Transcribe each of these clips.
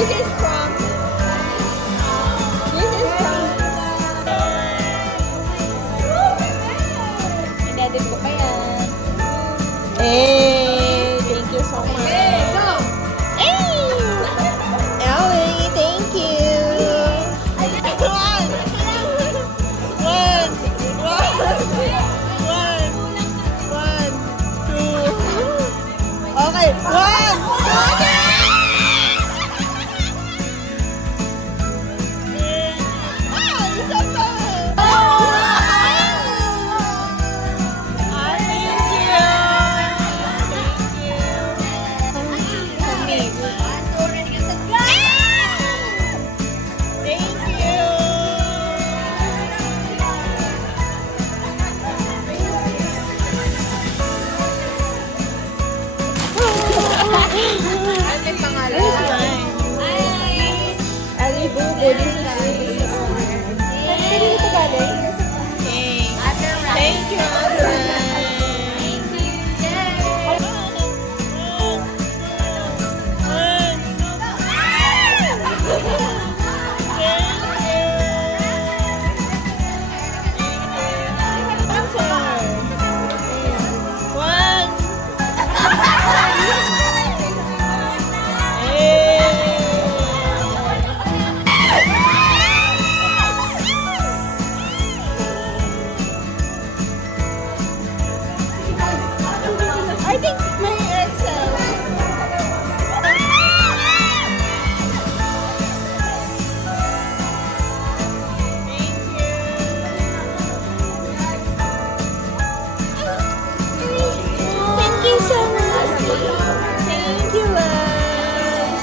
This is from... This is from... Inedit ko pa yan. Hey! Thank you so much. Hey, go! Hey! Ellie, thank you. One. One. One. One. Two. Okay. One. Ah, isa pa. Ah, thank you. Thank you. Thank you. Ano yung pangalan? Ali Bubo, this is really Saan ito galing? Thank you, Adrian. I think my Excel. Thank you so much. Thank you, Les.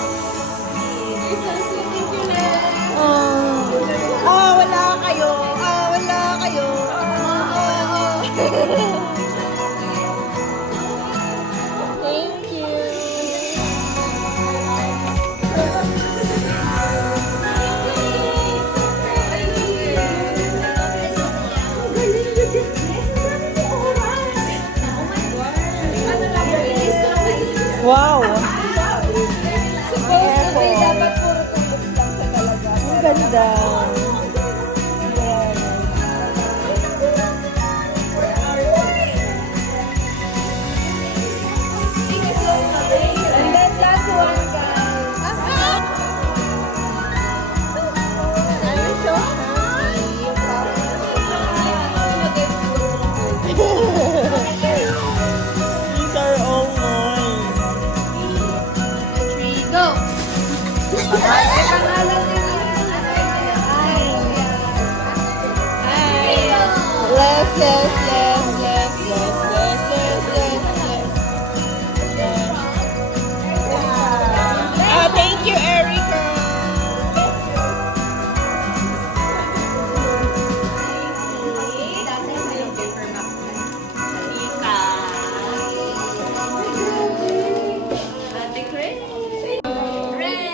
Oh, wala kayo. Oh, wala kayo. Thank you. Wow. Supposed to be, dapat puro tubig lang sa talaga. Ang ganda. And then last one, guys. I'm so happy. These are all mine. 3, go! Ay, pangalan nila. Less, less, less, less, less. Ah, thank you, Erica. Ate Chris. Red.